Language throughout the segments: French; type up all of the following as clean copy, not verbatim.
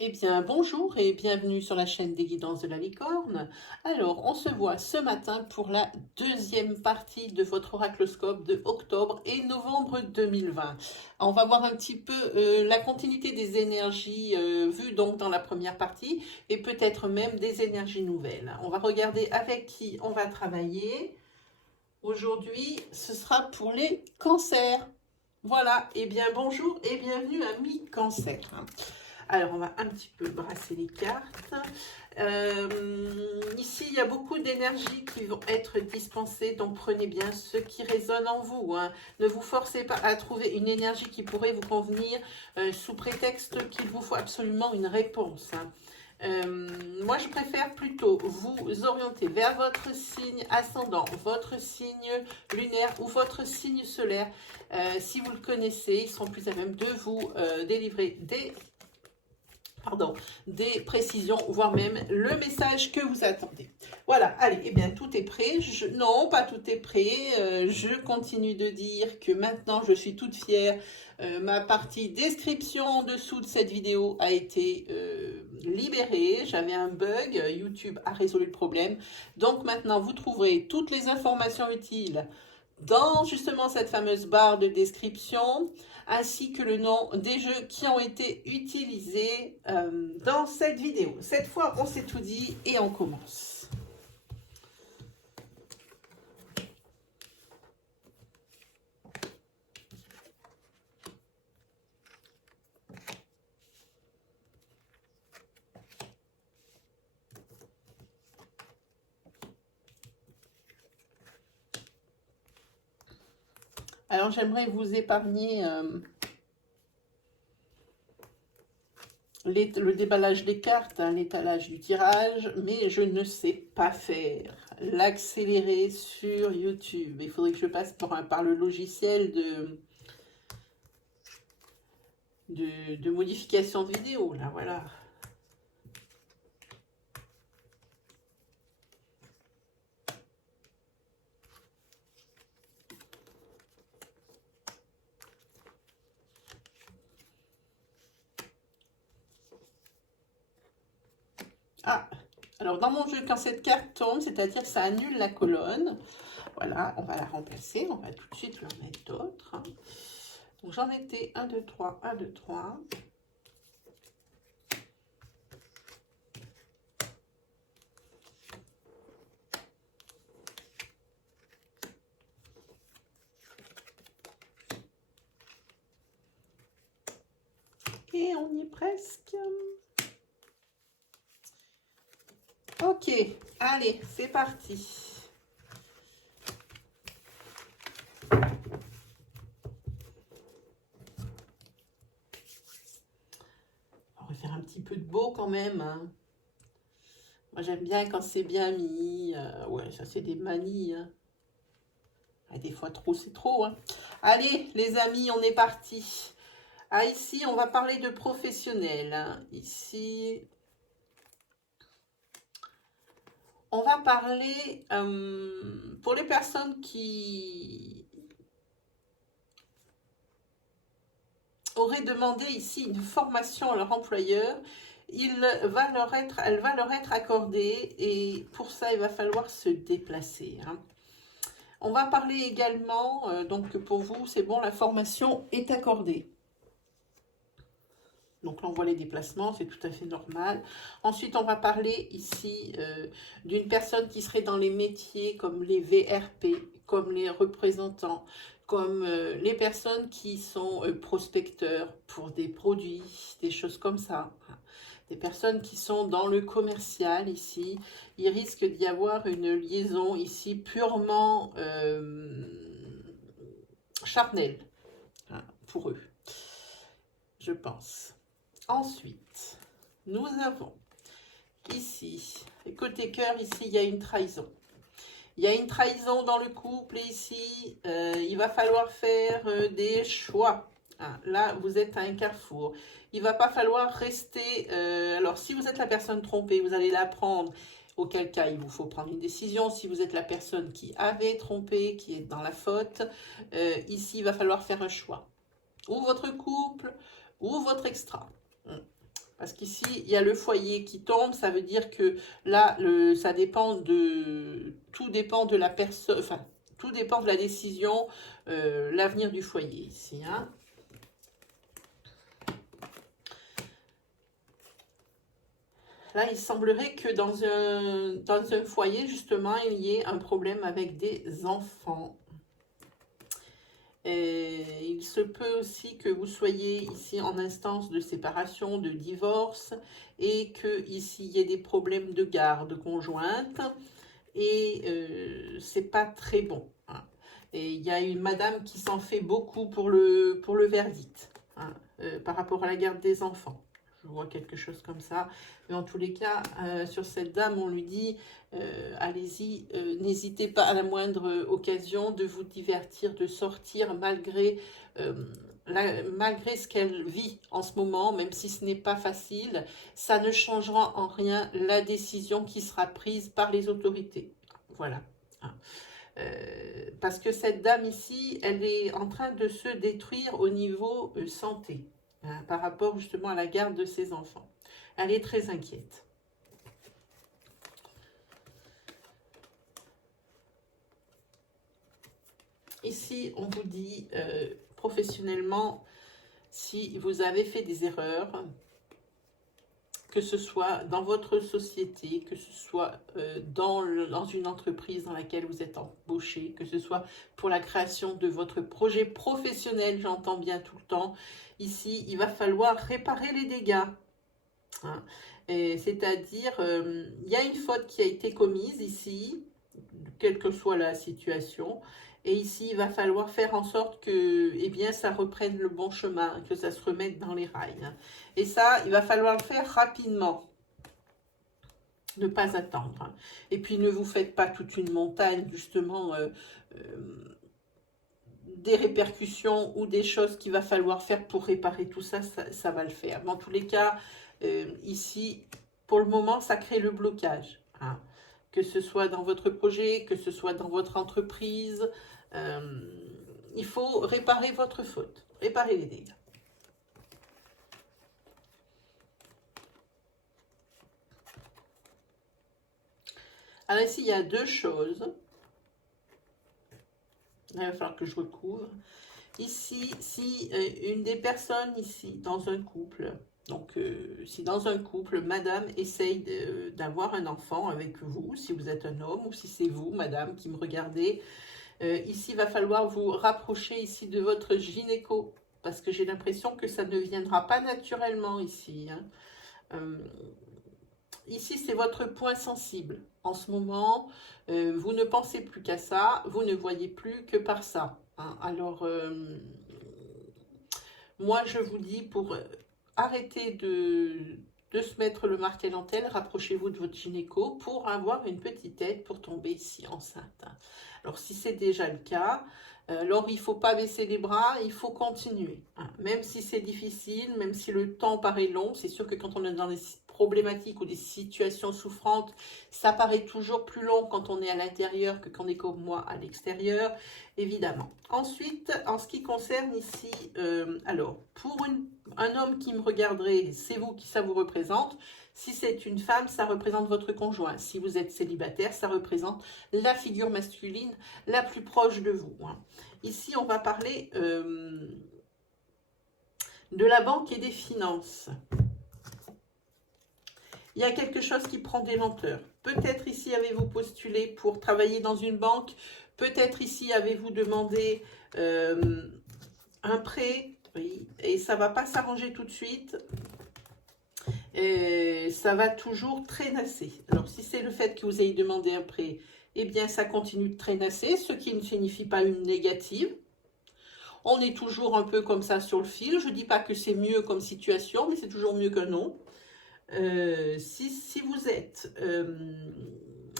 Eh bien, bonjour et bienvenue sur la chaîne des guidances de la licorne. Alors, on se voit ce matin pour la deuxième partie de votre oracloscope de octobre et novembre 2020. On va voir un petit peu la continuité des énergies vues donc dans la première partie et peut-être même des énergies nouvelles. On va regarder avec qui on va travailler. Aujourd'hui, ce sera pour les cancers. Voilà, eh bien bonjour et bienvenue à mi-cancer. Alors, on va un petit peu brasser les cartes. Ici, il y a beaucoup d'énergies qui vont être dispensées, donc prenez bien ce qui résonne en vous. Hein. Ne vous forcez pas à trouver une énergie qui pourrait vous convenir sous prétexte qu'il vous faut absolument une réponse. Hein. Moi, je préfère plutôt vous orienter vers votre signe ascendant, votre signe lunaire ou votre signe solaire. Si vous le connaissez, ils seront plus à même de vous délivrer des précisions, voire même le message que vous attendez. Voilà, allez, eh bien tout est prêt. Non, pas tout est prêt. Je continue de dire que maintenant je suis toute fière. Ma partie description en dessous de cette vidéo a été libérée. J'avais un bug, YouTube a résolu le problème. Donc maintenant vous trouverez toutes les informations utiles dans justement cette fameuse barre de description, ainsi que le nom des jeux qui ont été utilisés dans cette vidéo. Cette fois, on s'est tout dit et on commence. Alors, j'aimerais vous épargner le déballage des cartes, hein, l'étalage du tirage, mais je ne sais pas faire. L'accélérer sur YouTube. Il faudrait que je passe par le logiciel de modification de vidéo, là, voilà. Ah, alors dans mon jeu, quand cette carte tombe, c'est-à-dire que ça annule la colonne. Voilà, on va la remplacer. On va tout de suite leur mettre d'autres. Hein. Donc j'en étais 1, 2, 3, 1, 2, 3. Et on y est presque. Ok, allez, c'est parti. On va faire un petit peu de beau quand même. Hein. Moi j'aime bien quand c'est bien mis. Ouais, ça c'est des manies. Hein. Ah, des fois trop, c'est trop. Hein. Allez, les amis, on est parti. Ah, ici, on va parler de professionnels. Hein. Ici, on va parler pour les personnes qui auraient demandé ici une formation à leur employeur. Elle va leur être accordée et pour ça, il va falloir se déplacer. Hein. On va parler également, donc pour vous, c'est bon, la formation est accordée. Donc là, on voit les déplacements, c'est tout à fait normal. Ensuite, on va parler ici d'une personne qui serait dans les métiers comme les VRP, comme les représentants, comme les personnes qui sont prospecteurs pour des produits, des choses comme ça. Des personnes qui sont dans le commercial ici. Il risque d'y avoir une liaison ici purement charnelle hein, pour eux, je pense. Ensuite, nous avons ici, côté cœur, ici, il y a une trahison. Il y a une trahison dans le couple et ici, il va falloir faire des choix. Ah, là, vous êtes à un carrefour. Il ne va pas falloir rester... alors, si vous êtes la personne trompée, vous allez la prendre. Auquel cas, il vous faut prendre une décision. Si vous êtes la personne qui avait trompé, qui est dans la faute, ici, il va falloir faire un choix. Ou votre couple, ou votre extra. Parce qu'ici, il y a le foyer qui tombe, ça veut dire que là, ça dépend de... Tout dépend de la personne, enfin, tout dépend de la décision, l'avenir du foyer ici, hein. Là, il semblerait que dans un foyer, justement, il y ait un problème avec des enfants. Et il se peut aussi que vous soyez ici en instance de séparation, de divorce, et que ici il y ait des problèmes de garde conjointe, et c'est pas très bon, hein. Et il y a une madame qui s'en fait beaucoup pour le verdict, hein, par rapport à la garde des enfants. Je vois quelque chose comme ça. Mais en tous les cas, sur cette dame, on lui dit, allez-y, n'hésitez pas à la moindre occasion de vous divertir, de sortir malgré, malgré ce qu'elle vit en ce moment, même si ce n'est pas facile. Ça ne changera en rien la décision qui sera prise par les autorités. Voilà. Parce que cette dame ici, elle est en train de se détruire au niveau santé, hein, par rapport justement à la garde de ses enfants. Elle est très inquiète. Ici, on vous dit, professionnellement, si vous avez fait des erreurs, que ce soit dans votre société, que ce soit dans une entreprise dans laquelle vous êtes embauché, que ce soit pour la création de votre projet professionnel, j'entends bien tout le temps. Ici, il va falloir réparer les dégâts, hein. C'est-à-dire, il y a une faute qui a été commise ici, quelle que soit la situation. Et ici, il va falloir faire en sorte que, eh bien, ça reprenne le bon chemin, que ça se remette dans les rails. Et ça, il va falloir le faire rapidement. Ne pas attendre. Et puis, ne vous faites pas toute une montagne, justement, des répercussions ou des choses qu'il va falloir faire pour réparer tout ça, ça va le faire. Dans tous les cas, ici, pour le moment, ça crée le blocage, hein. Que ce soit dans votre projet, que ce soit dans votre entreprise, il faut réparer votre faute, réparer les dégâts. Alors ici, il y a deux choses. Là, il va falloir que je recouvre. Ici, si une des personnes ici, dans un couple, donc si dans un couple, madame essaye d'avoir un enfant avec vous, si vous êtes un homme, ou si c'est vous, madame, qui me regardez, ici, il va falloir vous rapprocher ici de votre gynéco, parce que j'ai l'impression que ça ne viendra pas naturellement ici, hein. Ici, c'est votre point sensible. En ce moment, vous ne pensez plus qu'à ça, vous ne voyez plus que par ça, hein. Alors, moi, je vous dis, pour arrêter de se mettre le marqué dentelle, rapprochez-vous de votre gynéco pour avoir une petite aide pour tomber ici enceinte. Alors, si c'est déjà le cas, alors il ne faut pas baisser les bras, il faut continuer, hein. Même si c'est difficile, même si le temps paraît long, c'est sûr que quand on est dans des problématiques ou des situations souffrantes, ça paraît toujours plus long quand on est à l'intérieur que quand on est comme moi à l'extérieur, évidemment. Ensuite, en ce qui concerne ici, alors, pour un homme qui me regarderait, c'est vous qui ça vous représente. Si c'est une femme, ça représente votre conjoint. Si vous êtes célibataire, ça représente la figure masculine la plus proche de vous, hein. Ici, on va parler de la banque et des finances. Il y a quelque chose qui prend des lenteurs. Peut-être ici avez-vous postulé pour travailler dans une banque. Peut-être ici avez-vous demandé un prêt. Oui, et ça ne va pas s'arranger tout de suite. Et ça va toujours traînasser. Alors, si c'est le fait que vous ayez demandé un prêt, eh bien, ça continue de traînasser, ce qui ne signifie pas une négative. On est toujours un peu comme ça sur le fil. Je ne dis pas que c'est mieux comme situation, mais c'est toujours mieux que non. Si vous êtes,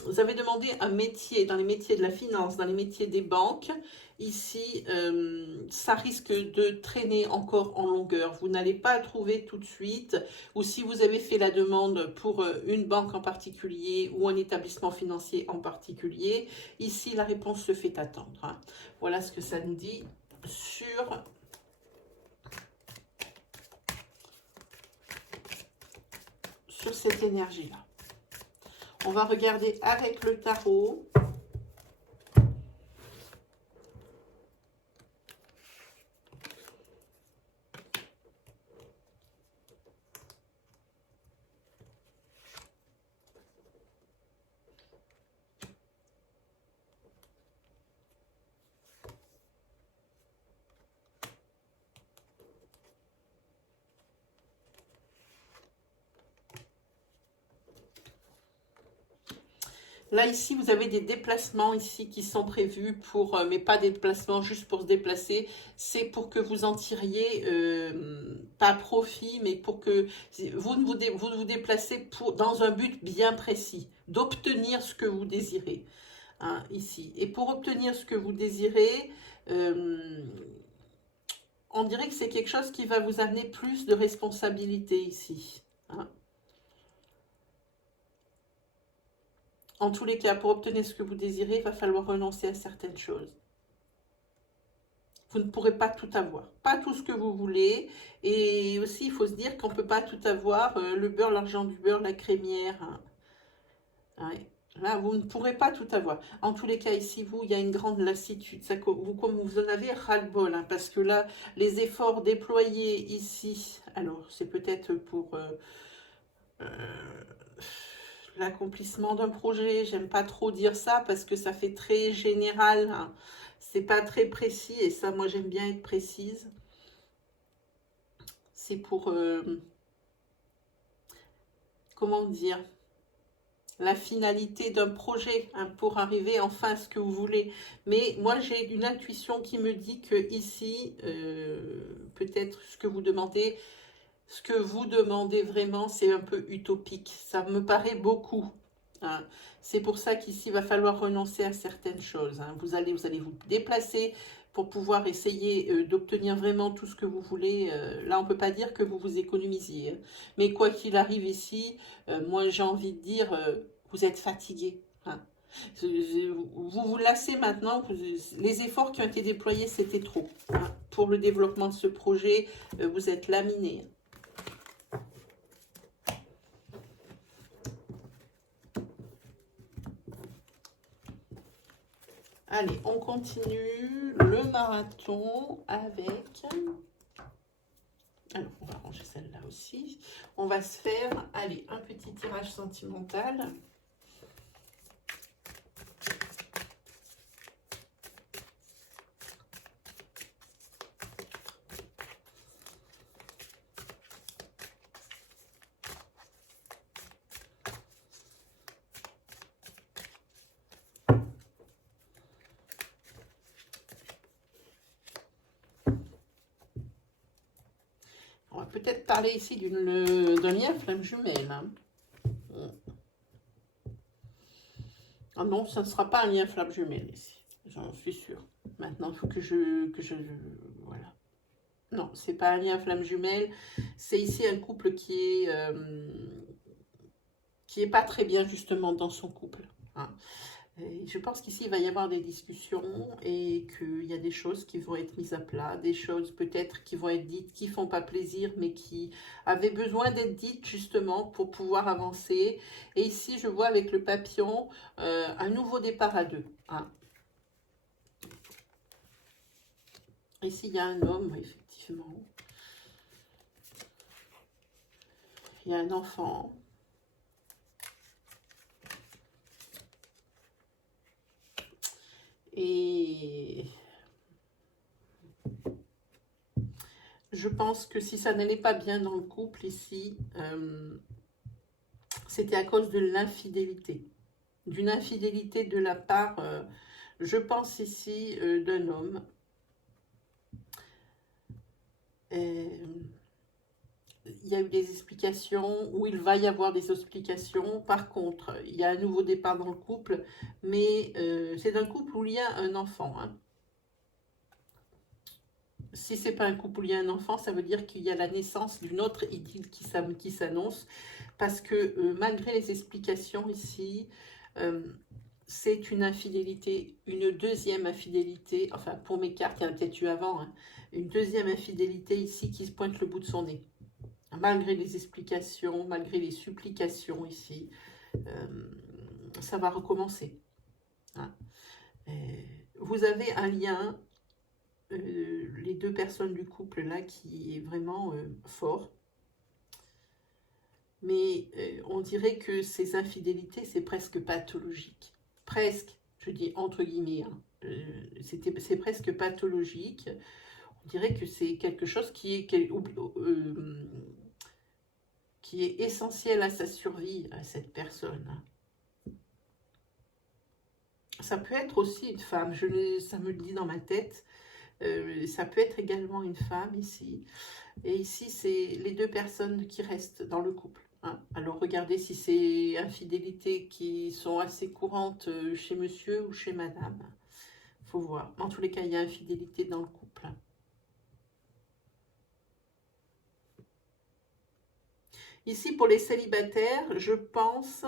vous avez demandé un métier dans les métiers de la finance, dans les métiers des banques, ici, ça risque de traîner encore en longueur. Vous n'allez pas le trouver tout de suite, ou si vous avez fait la demande pour une banque en particulier ou un établissement financier en particulier, ici, la réponse se fait attendre, hein. Voilà ce que ça nous dit sur sur cette énergie-là. On va regarder avec le tarot. Là, ici, vous avez des déplacements ici qui sont prévus pour, mais pas des déplacements juste pour se déplacer. C'est pour que vous en tiriez, pas profit, mais pour que vous déplacez dans un but bien précis, d'obtenir ce que vous désirez, hein, ici. Et pour obtenir ce que vous désirez, on dirait que c'est quelque chose qui va vous amener plus de responsabilité ici, hein. En tous les cas, pour obtenir ce que vous désirez, il va falloir renoncer à certaines choses. Vous ne pourrez pas tout avoir. Pas tout ce que vous voulez. Et aussi, il faut se dire qu'on ne peut pas tout avoir. Le beurre, l'argent du beurre, la crémière. Hein. Ouais. Là, vous ne pourrez pas tout avoir. En tous les cas, ici, vous, il y a une grande lassitude. Ça, vous, comme vous en avez ras-le-bol. Hein, parce que là, les efforts déployés ici, alors, c'est peut-être pour... l'accomplissement d'un projet, j'aime pas trop dire ça parce que ça fait très général, hein. C'est pas très précis et ça, moi, j'aime bien être précise. C'est pour, comment dire, la finalité d'un projet, hein, pour arriver enfin à ce que vous voulez. Mais moi, j'ai une intuition qui me dit que ici, peut-être ce que vous demandez vraiment, c'est un peu utopique. Ça me paraît beaucoup. Hein. C'est pour ça qu'ici, il va falloir renoncer à certaines choses. Hein. Vous allez vous déplacer pour pouvoir essayer d'obtenir vraiment tout ce que vous voulez. Là, on ne peut pas dire que vous vous économisiez. Hein. Mais quoi qu'il arrive ici, moi, j'ai envie de dire, vous êtes fatigué. Hein. Vous vous lassez maintenant. Les efforts qui ont été déployés, c'était trop. Hein. Pour le développement de ce projet, vous êtes laminé. Allez, on continue le marathon avec... Alors, on va ranger celle-là aussi. On va se faire, allez, un petit tirage sentimental. On va peut-être parler ici d'un lien flamme jumelle. Hein. Ah non, ça ne sera pas un lien flamme jumelle ici. J'en suis sûre. Maintenant, il faut que je voilà. Non, c'est pas un lien flamme jumelle. C'est ici un couple qui est pas très bien justement dans son couple. Hein. Et je pense qu'ici, il va y avoir des discussions et qu'il y a des choses qui vont être mises à plat, des choses peut-être qui vont être dites, qui ne font pas plaisir, mais qui avaient besoin d'être dites justement pour pouvoir avancer. Et ici, je vois avec le papillon un nouveau départ à deux. Hein. Ici, il y a un homme, effectivement. Il y a un enfant. Et je pense que si ça n'allait pas bien dans le couple ici, c'était à cause de l'infidélité. D'une infidélité de la part, je pense ici, d'un homme. Il y a eu des explications, ou il va y avoir des explications. Par contre, il y a un nouveau départ dans le couple, mais c'est d'un couple où il y a un enfant. Hein. Si ce n'est pas un couple où il y a un enfant, ça veut dire qu'il y a la naissance d'une autre idylle qui s'annonce. Parce que malgré les explications ici, c'est une infidélité, une deuxième infidélité. Enfin, pour mes cartes, il y en a peut-être eu avant. Hein, une deuxième infidélité ici qui se pointe le bout de son nez. malgré les explications, malgré les supplications ici, ça va recommencer. Hein. Vous avez un lien, les deux personnes du couple là, qui est vraiment fort. Mais on dirait que ces infidélités, c'est presque pathologique. Presque, je dis entre guillemets, hein. C'est presque pathologique. On dirait que c'est quelque chose qui est essentiel à sa survie, à cette personne. Ça peut être aussi une femme, ça me le dit dans ma tête, ça peut être également une femme ici. Et ici, c'est les deux personnes qui restent dans le couple. Hein. Alors, regardez si c'est infidélités qui sont assez courantes chez monsieur ou chez madame. Il faut voir. En tous les cas, il y a infidélité dans le couple. Ici, pour les célibataires, je pense,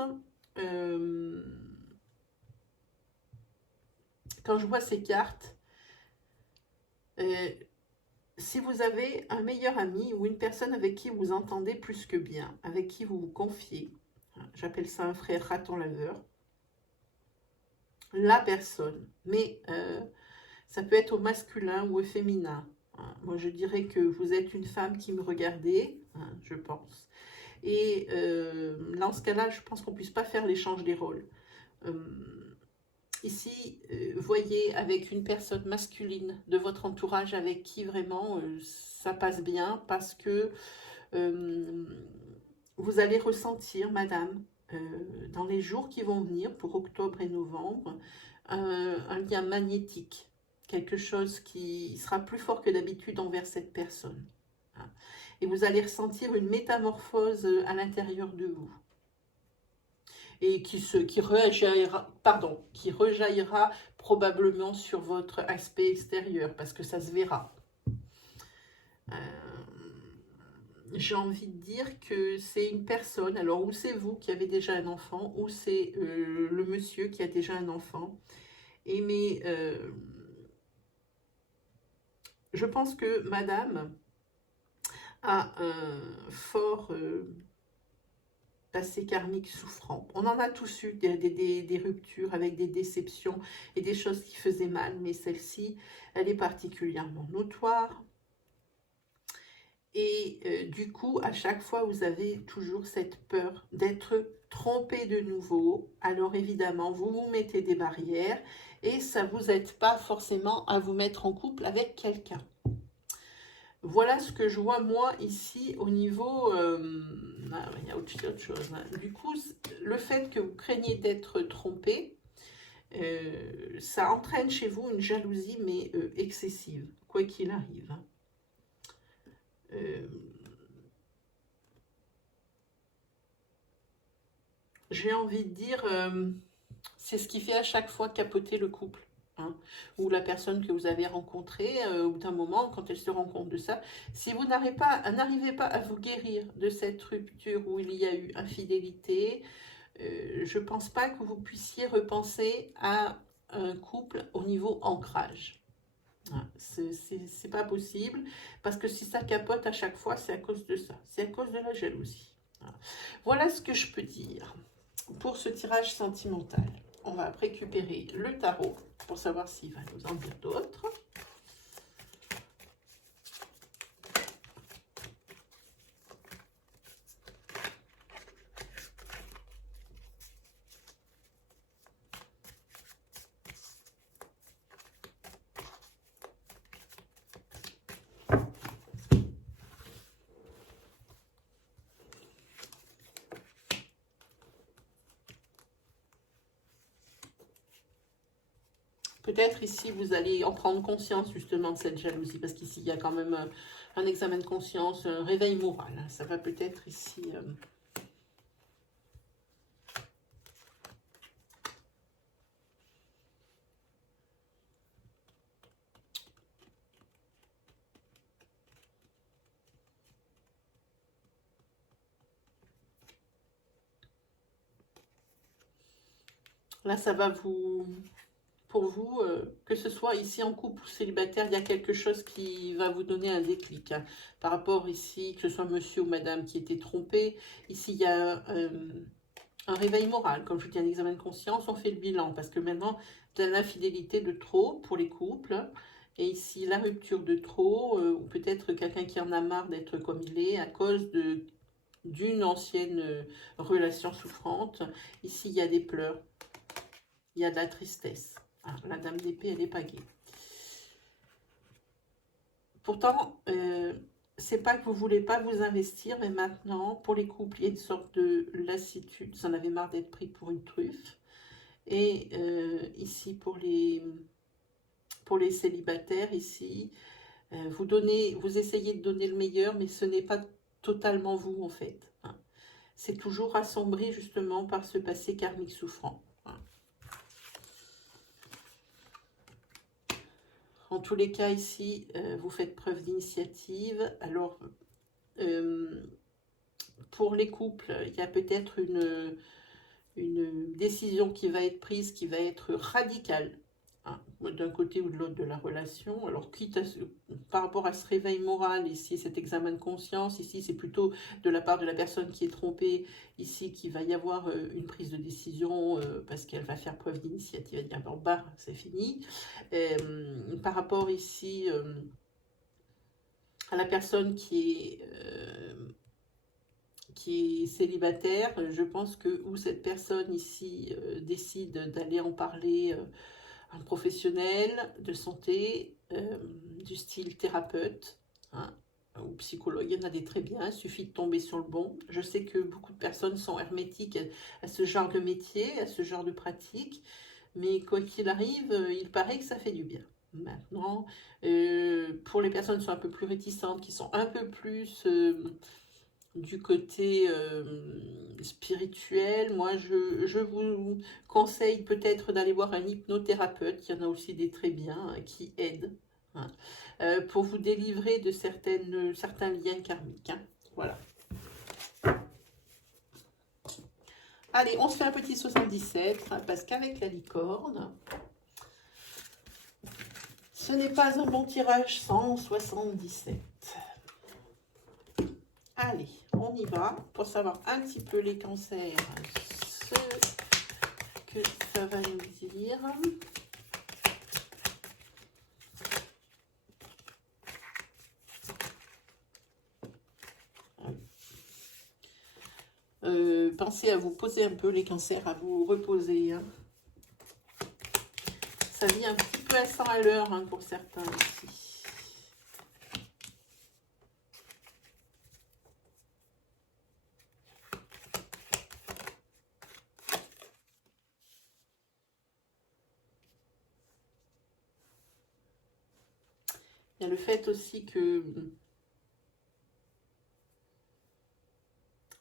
quand je vois ces cartes, si vous avez un meilleur ami ou une personne avec qui vous entendez plus que bien, avec qui vous vous confiez, j'appelle ça un frère raton laveur, la personne, mais ça peut être au masculin ou au féminin. Hein. Moi, je dirais que vous êtes une femme qui me regardez, hein, je pense. Et dans ce cas-là, je pense qu'on ne puisse pas faire l'échange des rôles. Ici, voyez avec une personne masculine de votre entourage avec qui vraiment ça passe bien parce que vous allez ressentir, madame, dans les jours qui vont venir pour octobre et novembre, un lien magnétique, quelque chose qui sera plus fort que d'habitude envers cette personne. Hein. Et vous allez ressentir une métamorphose à l'intérieur de vous. Et qui rejaillira probablement sur votre aspect extérieur, parce que ça se verra. J'ai envie de dire que c'est une personne, alors ou c'est vous qui avez déjà un enfant, ou c'est le monsieur qui a déjà un enfant. Et mais je pense que madame a un fort passé karmique souffrant. On en a tous eu des ruptures avec des déceptions et des choses qui faisaient mal, mais celle-ci, elle est particulièrement notoire. Et du coup, à chaque fois, vous avez toujours cette peur d'être trompé de nouveau. Alors évidemment, vous vous mettez des barrières et ça ne vous aide pas forcément à vous mettre en couple avec quelqu'un. Voilà ce que je vois moi ici au niveau... il y a autre chose. Hein. Du coup, le fait que vous craignez d'être trompé, ça entraîne chez vous une jalousie, mais excessive, quoi qu'il arrive. Hein. J'ai envie de dire, c'est ce qui fait à chaque fois capoter le couple. Hein, ou la personne que vous avez rencontrée, au bout d'un moment, quand elle se rend compte de ça, si vous n'arrivez pas à vous guérir de cette rupture où il y a eu infidélité, je ne pense pas que vous puissiez repenser à un couple au niveau ancrage. Hein, c'est pas possible, parce que si ça capote à chaque fois, c'est à cause de ça, c'est à cause de la jalousie. Hein. Voilà ce que je peux dire pour ce tirage sentimental. On va récupérer le tarot pour savoir s'il va nous en dire d'autres. Peut-être ici, vous allez en prendre conscience justement de cette jalousie, parce qu'ici, il y a quand même un examen de conscience, un réveil moral. Ça va peut-être ici... Là, ça va vous pour vous, que ce soit ici en couple ou célibataire, il y a quelque chose qui va vous donner un déclic. Hein. Par rapport ici, que ce soit monsieur ou madame qui était trompé, ici il y a un réveil moral. Comme je vous dis, un examen de conscience, on fait le bilan. Parce que maintenant, de l'infidélité de trop pour les couples. Et ici, la rupture de trop, ou peut-être quelqu'un qui en a marre d'être comme il est à cause d'une ancienne relation souffrante. Ici, il y a des pleurs. Il y a de la tristesse. Ah, la dame d'épée, elle n'est pas gaie. Pourtant, c'est pas que vous voulez pas vous investir, mais maintenant, pour les couples, il y a une sorte de lassitude. Vous en avez marre d'être pris pour une truffe. Et ici, pour les célibataires, ici, vous essayez de donner le meilleur, mais ce n'est pas totalement vous, en fait. Hein. C'est toujours assombri, justement, par ce passé karmique souffrant. En tous les cas, ici, vous faites preuve d'initiative. Alors, pour les couples, il y a peut-être une décision qui va être prise, qui va être radicale, hein, d'un côté ou de l'autre de la relation. Alors, quitte à par rapport à ce réveil moral, ici, cet examen de conscience, ici, c'est plutôt de la part de la personne qui est trompée, ici, qu'il va y avoir une prise de décision parce qu'elle va faire preuve d'initiative, elle va dire, bon, bah, c'est fini. Par rapport ici à la personne qui est célibataire, je pense que où cette personne ici décide d'aller en parler à un professionnel de santé, du style thérapeute, hein, ou psychologue, il y en a des très bien, il suffit de tomber sur le bon. Je sais que beaucoup de personnes sont hermétiques à ce genre de métier, à ce genre de pratique, mais quoi qu'il arrive, il paraît que ça fait du bien. Maintenant, pour les personnes qui sont un peu plus réticentes, qui sont un peu plus du côté spirituel, moi je vous conseille peut-être d'aller voir un hypnothérapeute, il y en a aussi des très bien, qui aident, hein, pour vous délivrer de certains liens karmiques. Hein. Voilà. Allez, on se fait un petit 77, hein, parce qu'avec la licorne, ce n'est pas un bon tirage 177. Allez, on y va pour savoir un petit peu les cancers, ce que ça va nous dire. Pensez à vous poser un peu les cancers, à vous reposer. Hein. Ça vit un petit peu à 100 à l'heure hein, pour certains ici. Il y a le fait aussi que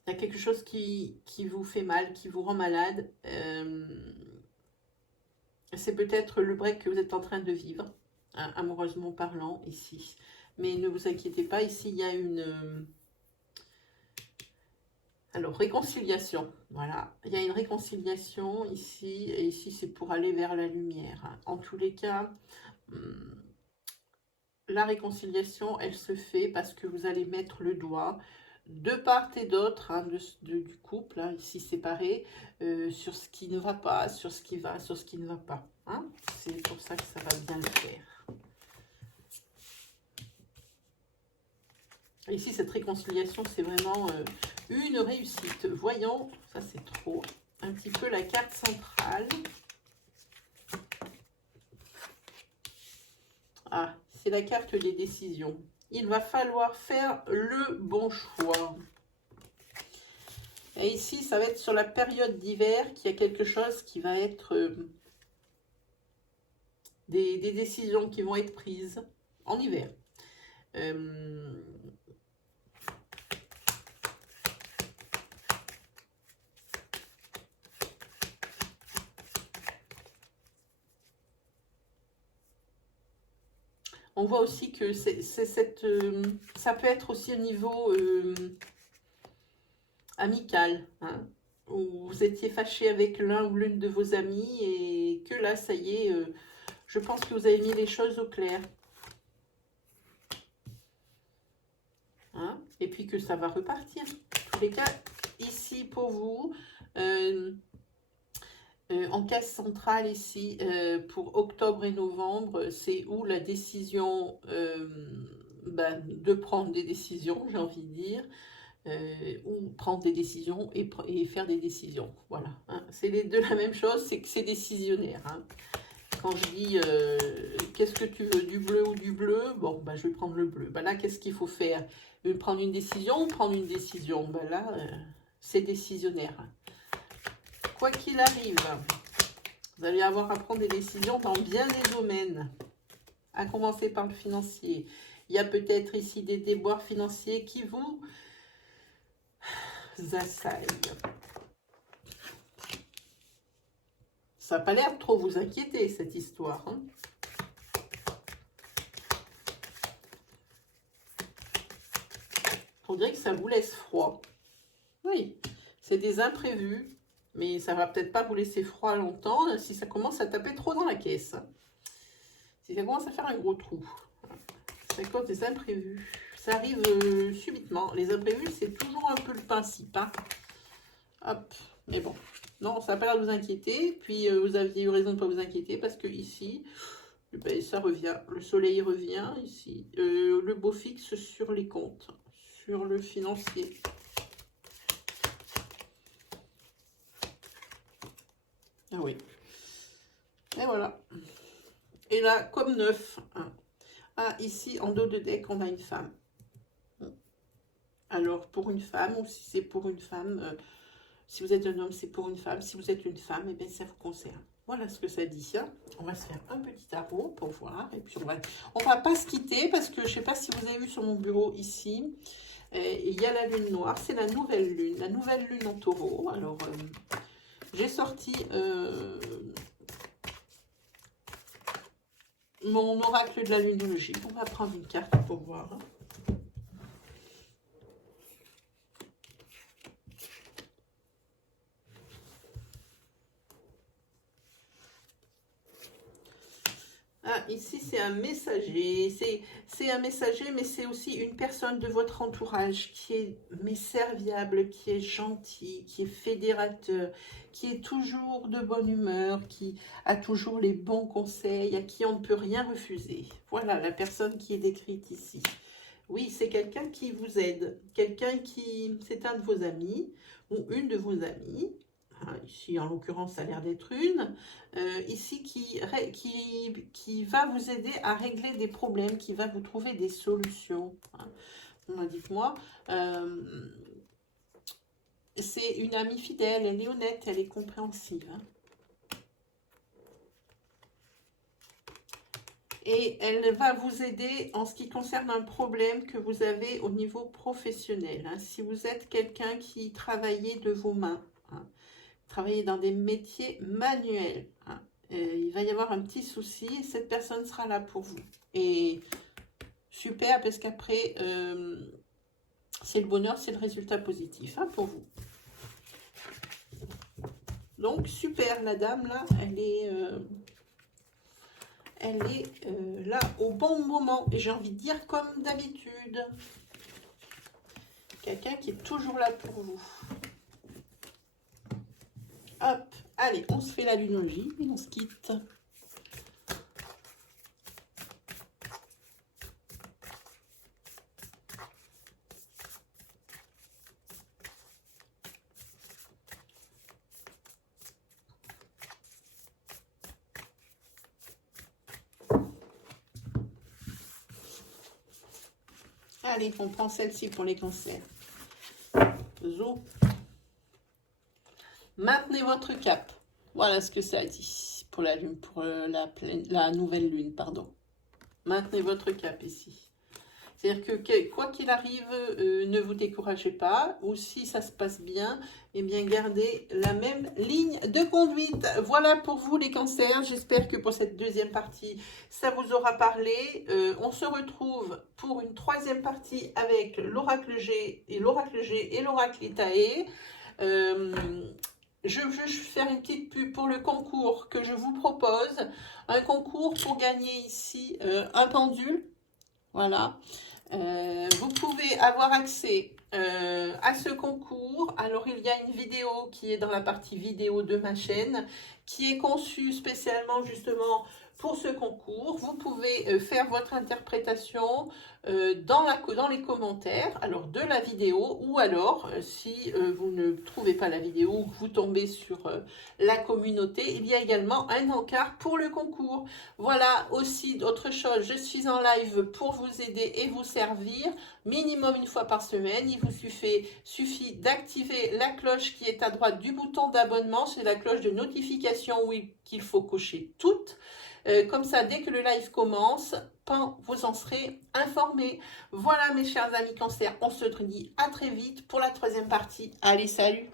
il y a quelque chose qui vous fait mal, qui vous rend malade. C'est peut-être le break que vous êtes en train de vivre, hein, amoureusement parlant, ici. Mais ne vous inquiétez pas, ici, il y a une... alors, réconciliation, voilà. Il y a une réconciliation ici, et ici, c'est pour aller vers la lumière. Hein. En tous les cas, la réconciliation, elle se fait parce que vous allez mettre le doigt de part et d'autre hein, du couple, hein, ici séparé, sur ce qui ne va pas, sur ce qui va, sur ce qui ne va pas. Hein. C'est pour ça que ça va bien le faire. Ici, cette réconciliation, c'est vraiment une réussite. Voyons, ça c'est trop, un petit peu la carte centrale. Ah, c'est la carte des décisions. Il va falloir faire le bon choix. Et ici, ça va être sur la période d'hiver qu'il y a quelque chose qui va être... des décisions qui vont être prises en hiver. On voit aussi que ça peut être aussi au niveau amical. Hein. ou vous étiez fâché avec l'un ou l'une de vos amis et que là, ça y est, je pense que vous avez mis les choses au clair. Hein? Et puis que ça va repartir. En tous les cas, ici pour vous, en case centrale ici, pour octobre et novembre, c'est où la décision de prendre des décisions, j'ai envie de dire, ou prendre des décisions et faire des décisions. Voilà, hein. C'est les deux la même chose, c'est que c'est décisionnaire. Hein. Quand je dis qu'est-ce que tu veux, du bleu ou du bleu, bon, je vais prendre le bleu. Là, qu'est-ce qu'il faut faire? Prendre une décision ou prendre une décision? Là, c'est décisionnaire. Quoi qu'il arrive, vous allez avoir à prendre des décisions dans bien des domaines, à commencer par le financier. Il y a peut-être ici des déboires financiers qui vous assaillent. Ça n'a pas l'air de trop vous inquiéter, cette histoire. Hein. On dirait que ça vous laisse froid. Oui, c'est des imprévus, mais ça va peut-être pas vous laisser froid longtemps si ça commence à taper trop dans la caisse. Si ça commence à faire un gros trou. C'est à cause des imprévus. Ça arrive subitement. Les imprévus, c'est toujours un peu le principe. Hein. Hop, mais bon. Non, ça n'a pas l'air de vous inquiéter. Puis, vous aviez eu raison de ne pas vous inquiéter parce que ici, ça revient. Le soleil revient ici. Le beau fixe sur les comptes, sur le financier. Ah oui. Et voilà. Et là, comme neuf. Hein. Ah, ici, en dos de deck, on a une femme. Alors, pour une femme, ou si c'est pour une femme, si vous êtes un homme, c'est pour une femme. Si vous êtes une femme, eh bien, ça vous concerne. Voilà ce que ça dit. Hein. On va se faire un petit tarot pour voir. Et puis, on va pas se quitter parce que je ne sais pas si vous avez vu sur mon bureau ici. Il y a la lune noire. C'est la nouvelle lune. La nouvelle lune en taureau. Alors, j'ai sorti mon oracle de la lunologie. On va prendre une carte pour voir. Hein. Ah, ici, c'est un messager. C'est un messager, mais c'est aussi une personne de votre entourage qui est serviable, qui est gentil, qui est fédérateur, qui est toujours de bonne humeur, qui a toujours les bons conseils, à qui on ne peut rien refuser. Voilà la personne qui est décrite ici. Oui, c'est quelqu'un qui vous aide. C'est un de vos amis ou une de vos amies. Ici, en l'occurrence, ça a l'air d'être une, ici qui va vous aider à régler des problèmes, qui va vous trouver des solutions. Hein. Dites-moi, c'est une amie fidèle, elle est honnête, elle est compréhensive. Hein. Et elle va vous aider en ce qui concerne un problème que vous avez au niveau professionnel. Hein. Si vous êtes quelqu'un qui travaillait de vos mains, hein, travailler dans des métiers manuels. Hein. Il va y avoir un petit souci et cette personne sera là pour vous. Et super, parce qu'après, c'est le bonheur, c'est le résultat positif hein, pour vous. Donc, super, la dame, là, elle est là au bon moment. Et j'ai envie de dire comme d'habitude. Quelqu'un qui est toujours là pour vous. Hop, allez, on se fait la lunologie et on se quitte. Allez, on prend celle-ci pour les cancers. Zo. Maintenez votre cap. Voilà ce que ça dit pour la lune, pour la nouvelle lune, pardon. Maintenez votre cap ici. C'est-à-dire que quoi qu'il arrive, ne vous découragez pas. Ou si ça se passe bien, eh bien gardez la même ligne de conduite. Voilà pour vous les cancers. J'espère que pour cette deuxième partie, ça vous aura parlé. On se retrouve pour une troisième partie avec l'oracle G et l'oracle Itaé. je veux juste faire une petite pub pour le concours que je vous propose. Un concours pour gagner ici un pendule. Voilà. Vous pouvez avoir accès à ce concours. Alors, il y a une vidéo qui est dans la partie vidéo de ma chaîne, qui est conçue spécialement justement pour ce concours. Vous pouvez faire votre interprétation dans les commentaires, alors de la vidéo, ou alors, si vous ne trouvez pas la vidéo ou que vous tombez sur la communauté, il y a également un encart pour le concours. Voilà aussi d'autres choses. Je suis en live pour vous aider et vous servir minimum une fois par semaine. Il vous suffit d'activer la cloche qui est à droite du bouton d'abonnement. C'est la cloche de notification qu'il faut cocher toutes. Comme ça, dès que le live commence, vous en serez informés. Voilà mes chers amis Cancer, on se dit à très vite pour la troisième partie. Allez, salut!